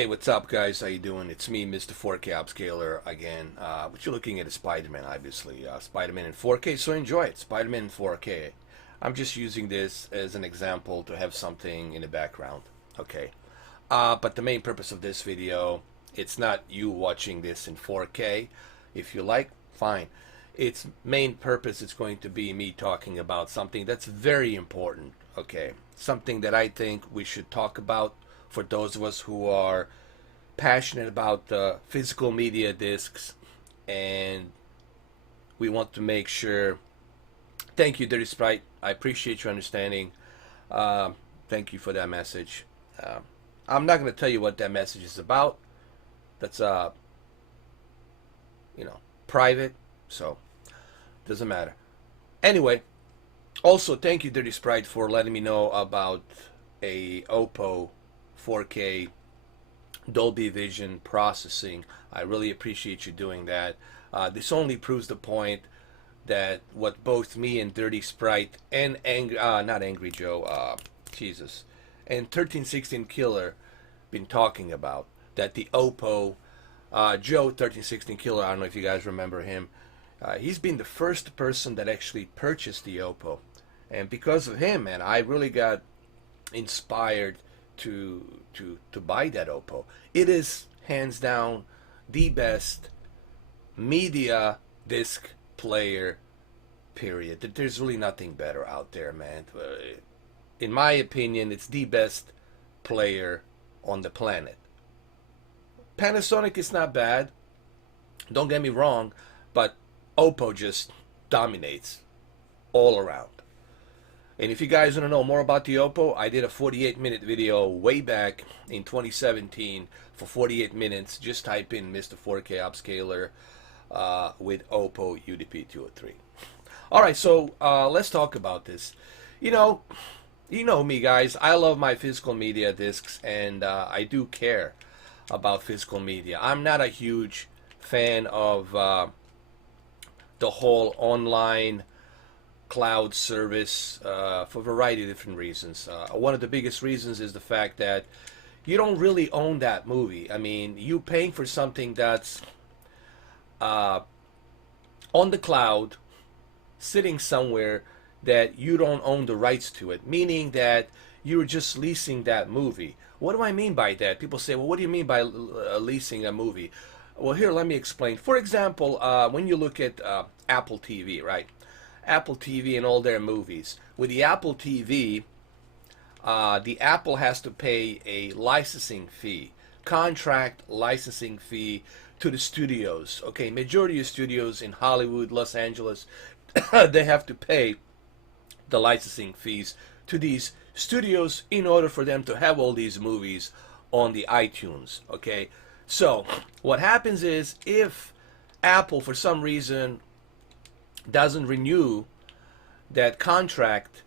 Hey, what's up, guys? How you doing? It's me, Mr. 4K Upscaler again. What you're looking at is Spider-Man, obviously. Spider-Man in 4K, so enjoy it. Spider-Man in 4K. I'm just using this as an example to have something in the background. Okay. But the main purpose of this video, it's not you watching this in 4K. If you like, fine. Its main purpose is going to be me talking about something that's very important. Okay. Something that I think we should talk about for those of us who are passionate about physical media discs, and we want to make sure. Thank you, Dirty Sprite. I appreciate your understanding. Thank you for that message. I'm not going to tell you what that message is about. That's private, so doesn't matter. Anyway, also thank you, Dirty Sprite, for letting me know about a Oppo 4K Dolby Vision processing. I really appreciate you doing that. This only proves the point that what both me and Dirty Sprite and not Angry Joe, Jesus, and 1316 Killer been talking about, that the Oppo Joe 1316 Killer, I don't know if you guys remember him. He's been the first person that actually purchased the Oppo, and because of him, man, I really got inspired to buy that Oppo. It is hands down the best media disc player, period. There's really nothing better out there, man. In my opinion, it's the best player on the planet. Panasonic is not bad, don't get me wrong, but Oppo just dominates all around. And if you guys want to know more about the Oppo, I did a 48-minute video way back in 2017 for 48 minutes. Just type in Mr. 4K Upscaler with Oppo UDP-203. All right, so let's talk about this. You know me, guys. I love my physical media discs, and I do care about physical media. I'm not a huge fan of the whole online cloud service for a variety of different reasons. One of the biggest reasons is the fact that you don't really own that movie. I mean, you paying for something that's on the cloud, sitting somewhere that you don't own the rights to it, meaning that you're just leasing that movie. What do I mean by that? People say, well, what do you mean by leasing a movie? Well, here, let me explain. For example, when you look at Apple TV, right? Apple TV and all their movies. With the Apple TV, the Apple has to pay a licensing fee, contract licensing fee to the studios. Okay, majority of studios in Hollywood, Los Angeles, they have to pay the licensing fees to these studios in order for them to have all these movies on the iTunes. Okay, so what happens is if Apple, for some reason, doesn't renew that contract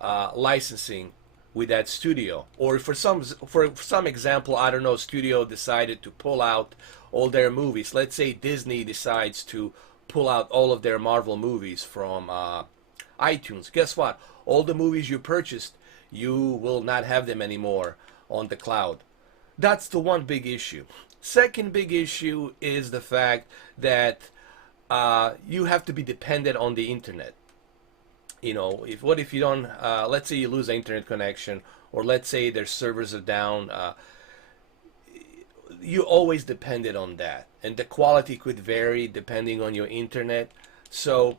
licensing with that studio, or for some example, I don't know, studio decided to pull out all their movies. Let's say Disney decides to pull out all of their Marvel movies from iTunes. Guess what? All the movies you purchased, you will not have them anymore on the cloud. That's the one big issue. Second big issue is the fact that you have to be dependent on the internet. You know, what if you don't, let's say you lose an internet connection, or let's say their servers are down, you always depended on that, and the quality could vary depending on your internet. So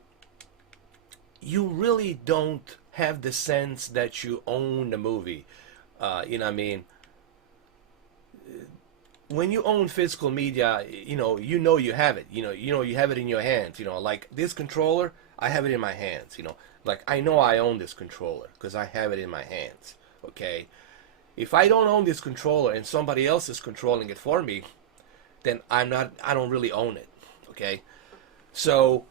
you really don't have the sense that you own the movie. You know what I mean? When you own physical media, you know you have it. You have it in your hands. Like this controller, I have it in my hands. Like I know I own this controller because I have it in my hands. Okay, if I don't own this controller and somebody else is controlling it for me, then I don't really own it. Okay, so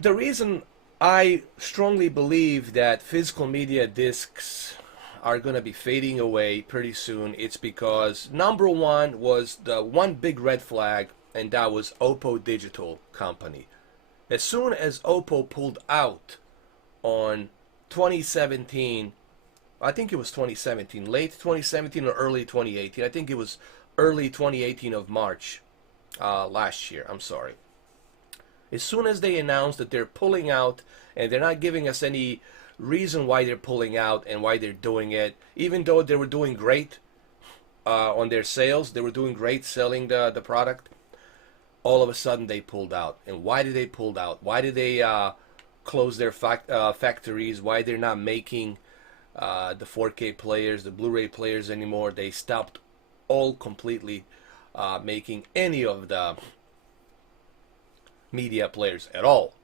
the reason I strongly believe that physical media discs are going to be fading away pretty soon, it's because number one was the one big red flag, and that was Oppo Digital Company. As soon as Oppo pulled out on 2017 I think it was 2017, late 2017 or early 2018. I think it was early 2018 of March last year. I'm sorry. As soon as they announced that they're pulling out and they're not giving us any reason why they're pulling out and why they're doing it, even though they were doing great on their sales, they were doing great selling the product, all of a sudden they pulled out. And why did they pull out? Why did they close their factories? Why they're not making the 4K players, the Blu-ray players anymore? They stopped all completely making any of the media players at all.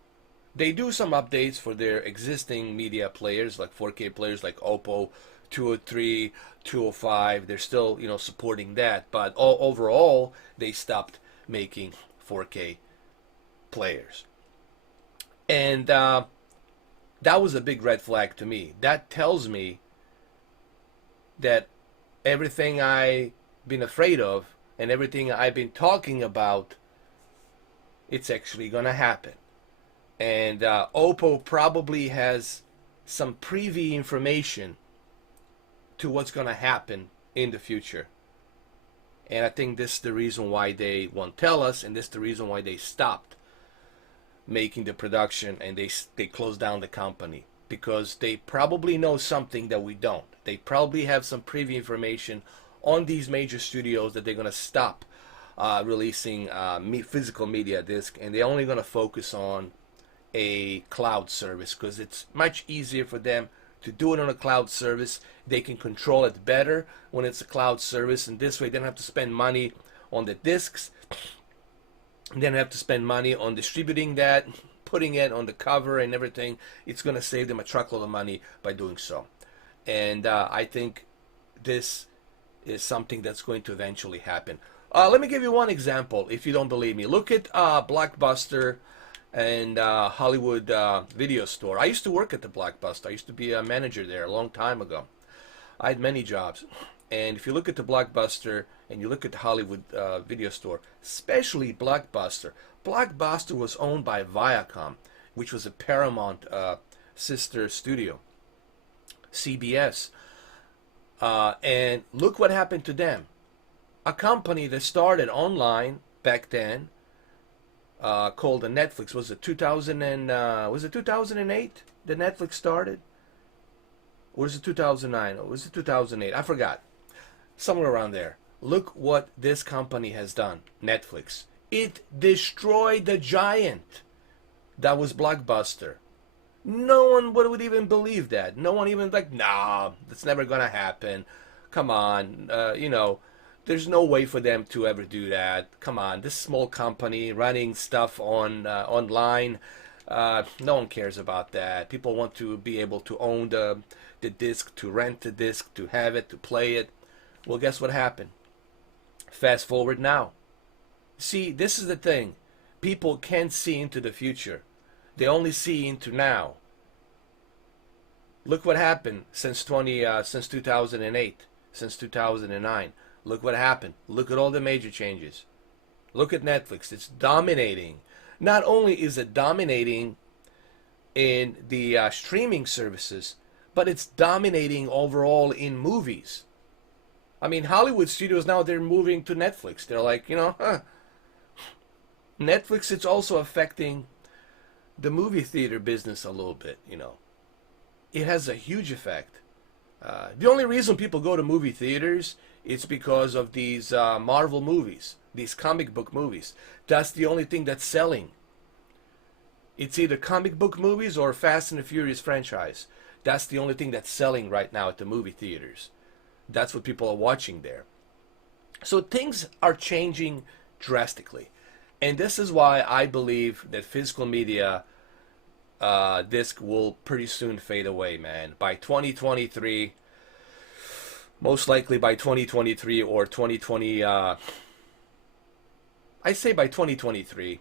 They do some updates for their existing media players, like 4K players like Oppo 203, 205. They're still, supporting that, but overall they stopped making 4K players. And that was a big red flag to me. That tells me that everything I've been afraid of and everything I've been talking about, it's actually going to happen. And Oppo probably has some preview information to what's going to happen in the future. And I think this is the reason why they won't tell us, and this is the reason why they stopped making the production and they closed down the company, because they probably know something that we don't. They probably have some preview information on these major studios that they're going to stop releasing physical media disc, and they're only going to focus on a cloud service, because it's much easier for them to do it on a cloud service. They can control it better when it's a cloud service, and this way they don't have to spend money on the discs. They don't have to spend money on distributing that, putting it on the cover and everything. It's going to save them a truckload of money by doing so. And I think this is something that's going to eventually happen. Let me give you one example if you don't believe me. Look at Blockbuster and Hollywood Video Store. I used to work at the Blockbuster. I used to be a manager there a long time ago. I had many jobs. And if you look at the Blockbuster and you look at the Hollywood Video Store, especially Blockbuster, Blockbuster was owned by Viacom, which was a Paramount sister studio, CBS. And look what happened to them. A company that started online back then, called the Netflix. Was it 2008 that Netflix started? Or was it 2009? Or was it 2008? I forgot. Somewhere around there. Look what this company has done, Netflix. It destroyed the giant that was Blockbuster. No one would even believe that. No one even nah, that's never gonna happen. Come on, there's no way for them to ever do that. Come on, this small company running stuff on online, no one cares about that. People want to be able to own the disc, to rent the disc, to have it, to play it. Well, guess what happened? Fast forward now. See, this is the thing. People can't see into the future. They only see into now. Look what happened since 2008, since 2009. Look what happened. Look at all the major changes. Look at Netflix. It's dominating. Not only is it dominating in the streaming services, but it's dominating overall in movies. I mean, Hollywood studios now, they're moving to Netflix. They're like, Netflix, it's also affecting the movie theater business a little bit, It has a huge effect. The only reason people go to movie theaters is because of these Marvel movies, these comic book movies. That's the only thing that's selling. It's either comic book movies or Fast and the Furious franchise. That's the only thing that's selling right now at the movie theaters. That's what people are watching there. So things are changing drastically. And this is why I believe that physical media disc will pretty soon fade away, man. By 2023, most likely by 2023 or 2020, I say by 2023,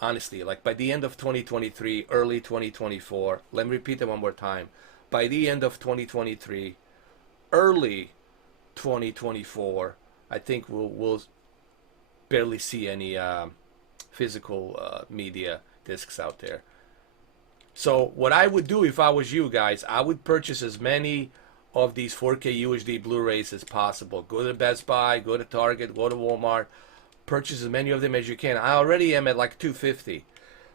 honestly, like by the end of 2023, early 2024. Let me repeat that one more time. By the end of 2023, early 2024, I think we'll barely see any physical media discs out there. So what I would do if I was you guys, I would purchase as many of these 4K UHD Blu-rays as possible. Go to Best Buy, go to Target, go to Walmart, purchase as many of them as you can. I already am at like 250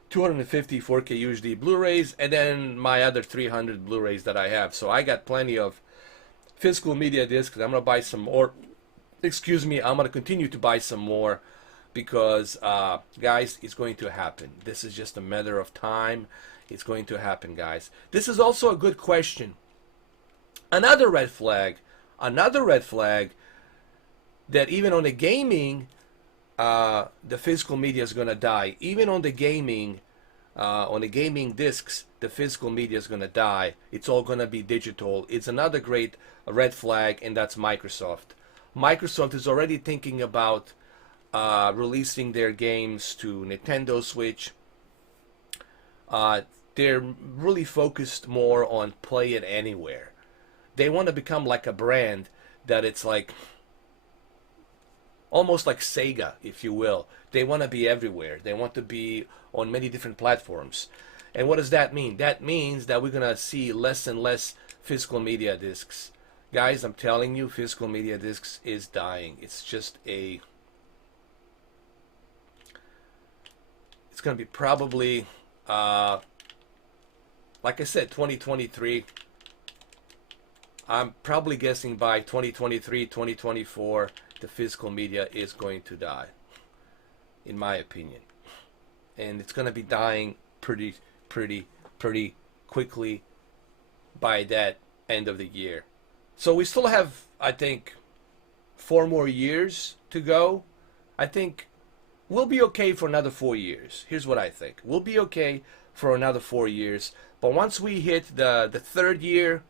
4K UHD Blu-rays, and then my other 300 Blu-rays that I have. So I got plenty of physical media discs. I'm gonna buy some more. Excuse me, I'm gonna continue to buy some more because, guys, it's going to happen. This is just a matter of time. It's going to happen, guys. This is also a good question. Another red flag that even on the gaming, the physical media is gonna die. Even on the gaming discs, the physical media is gonna die. It's all gonna be digital. It's another great red flag, and that's Microsoft. Microsoft is already thinking about releasing their games to Nintendo Switch. They're really focused more on play it anywhere. They want to become like a brand that it's like almost like Sega, if you will. They want to be everywhere. They want to be on many different platforms. And what does that mean? That means that we're going to see less and less physical media discs. Guys, I'm telling you, physical media discs is dying. It's just it's going to be probably, like I said, 2023. I'm probably guessing by 2023, 2024, the physical media is going to die, in my opinion. And it's going to be dying pretty quickly by that end of the year. So we still have, I think, 4 more years to go. I think we'll be okay for another 4 years. Here's what I think. We'll be okay for another 4 years. But once we hit the 3rd year,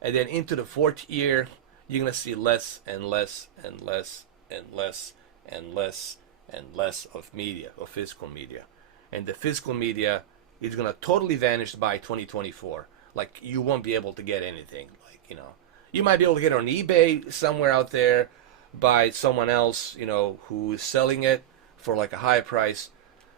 and then into the 4th year, you're going to see less and less and less and less and less and less of media, of physical media. And the physical media is going to totally vanish by 2024. Like, you won't be able to get anything. Like, you might be able to get it on eBay somewhere out there by someone else, who is selling it for like a high price.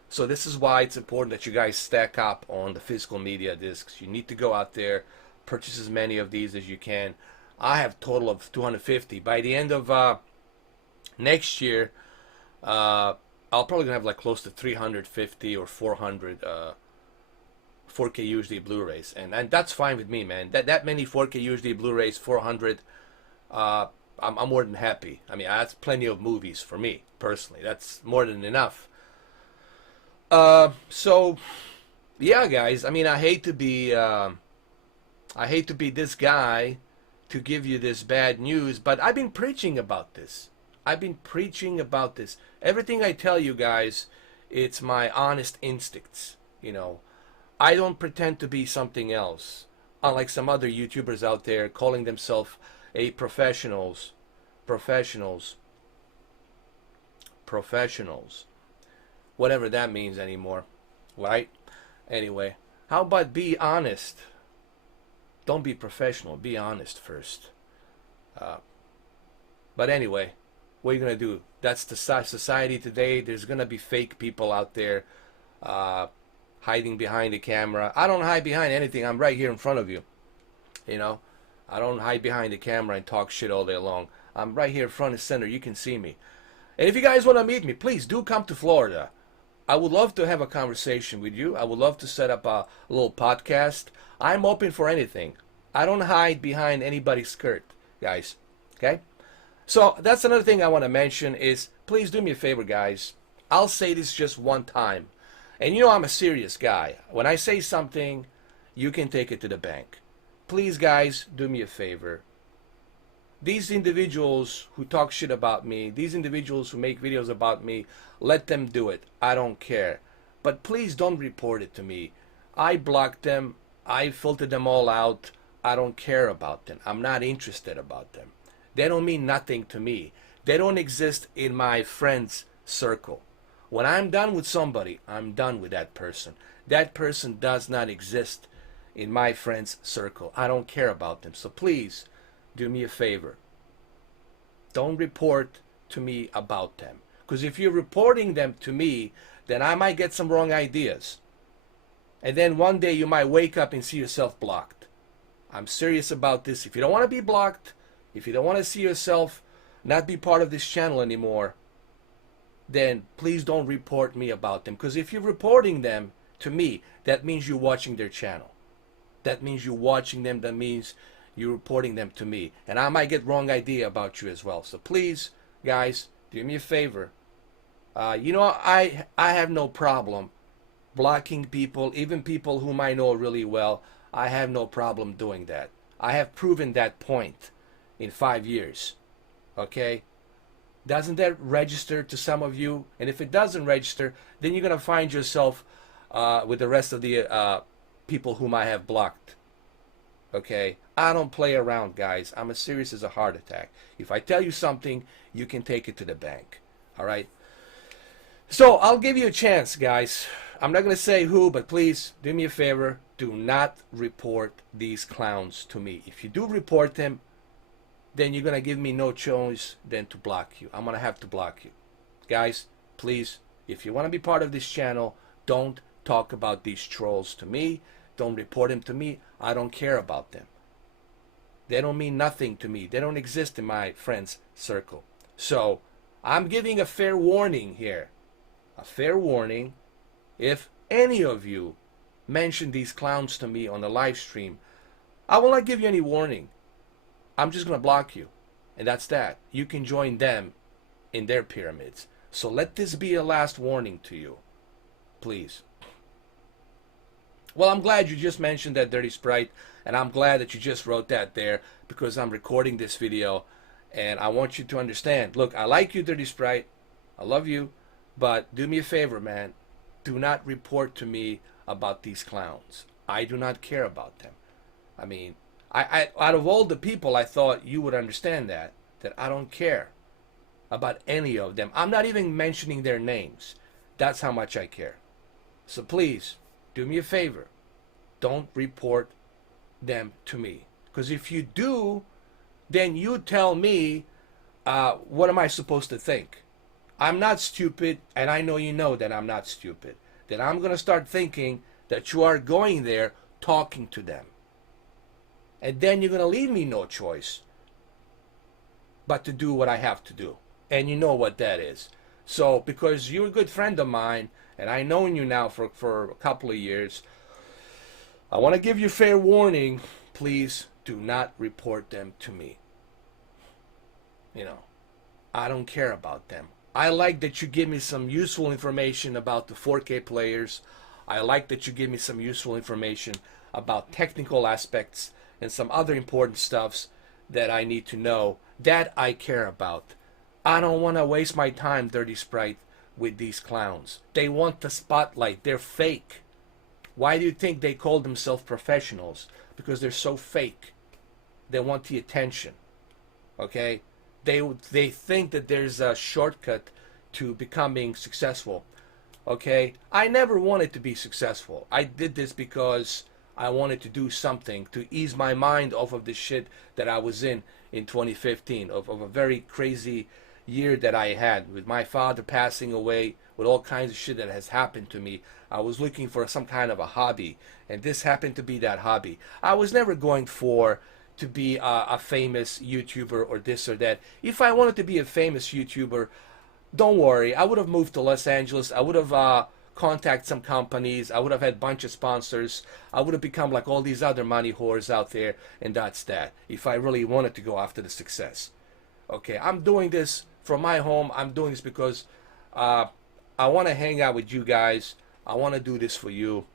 So this is why it's important that you guys stack up on the physical media discs. You need to go out there, purchase as many of these as you can. I have a total of 250. By the end of next year, I'll probably gonna have like close to 350 or 400 4K UHD Blu-rays, and that's fine with me, man. That many 4K UHD Blu-rays, 400, I'm more than happy. I mean, that's plenty of movies for me personally. That's more than enough. So yeah, guys. I mean, I hate to be this guy to give you this bad news, but I've been preaching about this. Everything I tell you guys, it's my honest instincts. I don't pretend to be something else. Unlike some other YouTubers out there calling themselves professionals. Whatever that means anymore, right? Anyway, how about be honest? Don't be professional. Be honest first. But anyway, what are you going to do? That's the society today. There's going to be fake people out there hiding behind the camera. I don't hide behind anything. I'm right here in front of you. I don't hide behind the camera and talk shit all day long. I'm right here front and center. You can see me. And if you guys want to meet me, please do come to Florida. I would love to have a conversation with you. I would love to set up a little podcast. I'm open for anything. I don't hide behind anybody's skirt, guys. Okay? So that's another thing I want to mention is please do me a favor, guys. I'll say this just one time. And I'm a serious guy. When I say something, you can take it to the bank. Please, guys, do me a favor. These individuals who talk shit about me, these individuals who make videos about me, let them do it. I don't care. But please don't report it to me. I blocked them. I filtered them all out. I don't care about them. I'm not interested about them. They don't mean nothing to me. They don't exist in my friends' circle. When I'm done with somebody, I'm done with that person. That person does not exist in my friends' circle. I don't care about them. So please, do me a favor. Don't report to me about them. Because if you're reporting them to me, then I might get some wrong ideas. And then one day you might wake up and see yourself blocked. I'm serious about this. If you don't want to be blocked, if you don't want to see yourself not be part of this channel anymore, then please don't report me about them. Because if you're reporting them to me, that means you're watching their channel. That means you're watching them. That means you're reporting them to me. And I might get wrong idea about you as well. So please, guys, do me a favor. You know, I have no problem blocking people, even people whom I know really well. I have no problem doing that. I have proven that point in 5 years. Okay? Doesn't that register to some of you? And if it doesn't register, then you're going to find yourself with the rest of the people whom I have blocked. Okay? I don't play around, guys. I'm as serious as a heart attack. If I tell you something, you can take it to the bank. All right? So I'll give you a chance, guys. I'm not going to say who, but please do me a favor. Do not report these clowns to me. If you do report them, then you're going to give me no choice than to block you. I'm going to have to block you. Guys, please, if you want to be part of this channel, don't talk about these trolls to me. Don't report them to me. I don't care about them. They don't mean nothing to me. They don't exist in my friends' circle. So I'm giving a fair warning here. A fair warning. If any of you mention these clowns to me on the live stream, I will not give you any warning. I'm just going to block you. And that's that. You can join them in their pyramids. So let this be a last warning to you. Please. Well, I'm glad you just mentioned that, Dirty Sprite. And I'm glad that you just wrote that there, because I'm recording this video. And I want you to understand. Look, I like you, Dirty Sprite. I love you. But do me a favor, man. Do not report to me about these clowns. I do not care about them. I mean, I out of all the people, I thought you would understand that I don't care about any of them. I'm not even mentioning their names. That's how much I care. So please, do me a favor. Don't report them to me. Because if you do, then you tell me, what am I supposed to think? I'm not stupid, and I know you know that I'm not stupid. Then I'm going to start thinking that you are going there talking to them. And then you're going to leave me no choice but to do what I have to do. And you know what that is. So, because you're a good friend of mine, and I've known you now for a couple of years, I want to give you fair warning. Please do not report them to me. You know, I don't care about them. I like that you give me some useful information about the 4K players. I like that you give me some useful information about technical aspects and some other important stuffs that I need to know. That I care about. I don't want to waste my time, Dirty Sprite, with these clowns. They want the spotlight. They're fake. Why do you think they call themselves professionals? Because they're so fake. They want the attention. Okay? They think that there's a shortcut to becoming successful. Okay? I never wanted to be successful. I did this because I wanted to do something to ease my mind off of the shit that I was in 2015, of a very crazy year that I had, with my father passing away, with all kinds of shit that has happened to me. I was looking for some kind of a hobby, and this happened to be that hobby. I was never going to be a famous YouTuber or this or that. If I wanted to be a famous YouTuber, don't worry, I would have moved to Los Angeles. I would have contacted some companies. I would have had a bunch of sponsors. I would have become like all these other money whores out there, and that's that, if I really wanted to go after the success. Okay, I'm doing this from my home. I'm doing this because I want to hang out with you guys. I want to do this for you.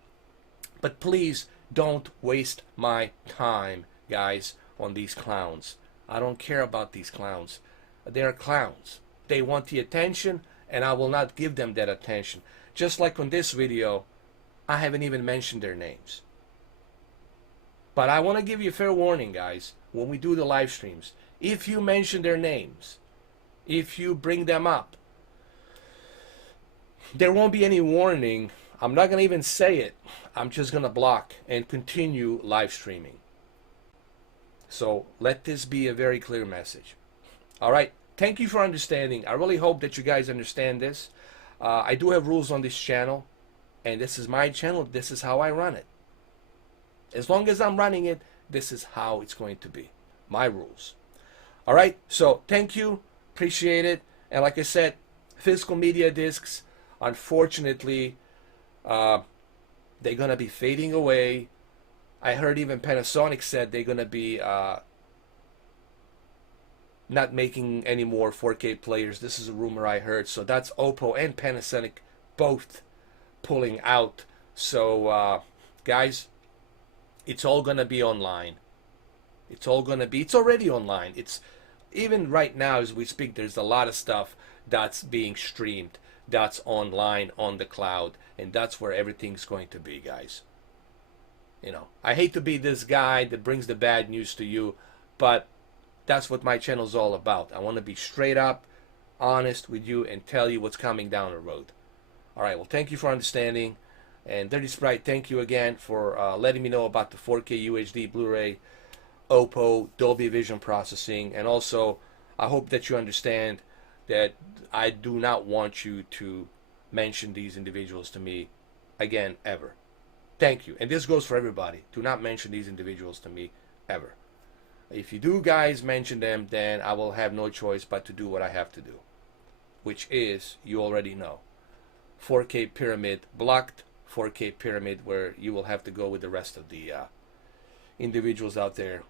But please don't waste my time, guys, on these clowns. I don't care about these clowns. They're clowns. They want the attention, and I will not give them that attention. Just like on this video, I haven't even mentioned their names. But I want to give you a fair warning, guys, when we do the live streams. If you mention their names, if you bring them up, there won't be any warning. I'm not going to even say it. I'm just going to block and continue live streaming. So let this be a very clear message. All right. Thank you for understanding. I really hope that you guys understand this. I do have rules on this channel, And this is my channel. This is how I run it. As long as I'm running it, this is how it's going to be. My rules. All right. So thank you. Appreciate it. And like I said, physical media discs, unfortunately, they're going to be fading away. I heard even Panasonic said they're going to be not making any more 4K players. This is a rumor I heard. So that's Oppo and Panasonic both pulling out. So guys, it's all going to be online. It's already online. It's even right now as we speak, there's a lot of stuff that's being streamed, that's online on the cloud, and that's where everything's going to be, guys. You know, I hate to be this guy that brings the bad news to you, but that's what my channel's all about. I want to be straight up, honest with you, and tell you what's coming down the road. All right, well, thank you for understanding. And Dirty Sprite, thank you again for letting me know about the 4K UHD Blu-ray, Oppo, Dolby Vision processing. And also, I hope that you understand that I do not want you to mention these individuals to me again, ever. Thank you. And this goes for everybody. Do not mention these individuals to me ever. If you do, guys, mention them, then I will have no choice but to do what I have to do, which is, you already know, 4K Pyramid blocked, 4K Pyramid where you will have to go with the rest of the individuals out there.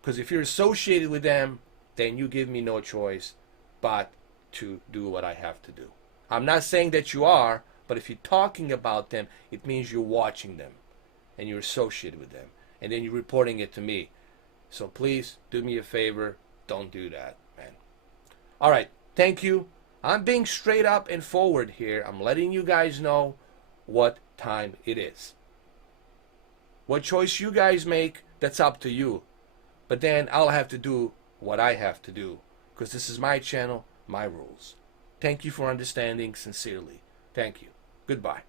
Because if you're associated with them, then you give me no choice but to do what I have to do. I'm not saying that you are, but if you're talking about them, it means you're watching them and you're associated with them. And then you're reporting it to me. So please do me a favor. Don't do that, man. All right. Thank you. I'm being straight up and forward here. I'm letting you guys know what time it is. What choice you guys make, that's up to you. But then I'll have to do what I have to do, because this is my channel, my rules. Thank you for understanding sincerely. Thank you. Goodbye.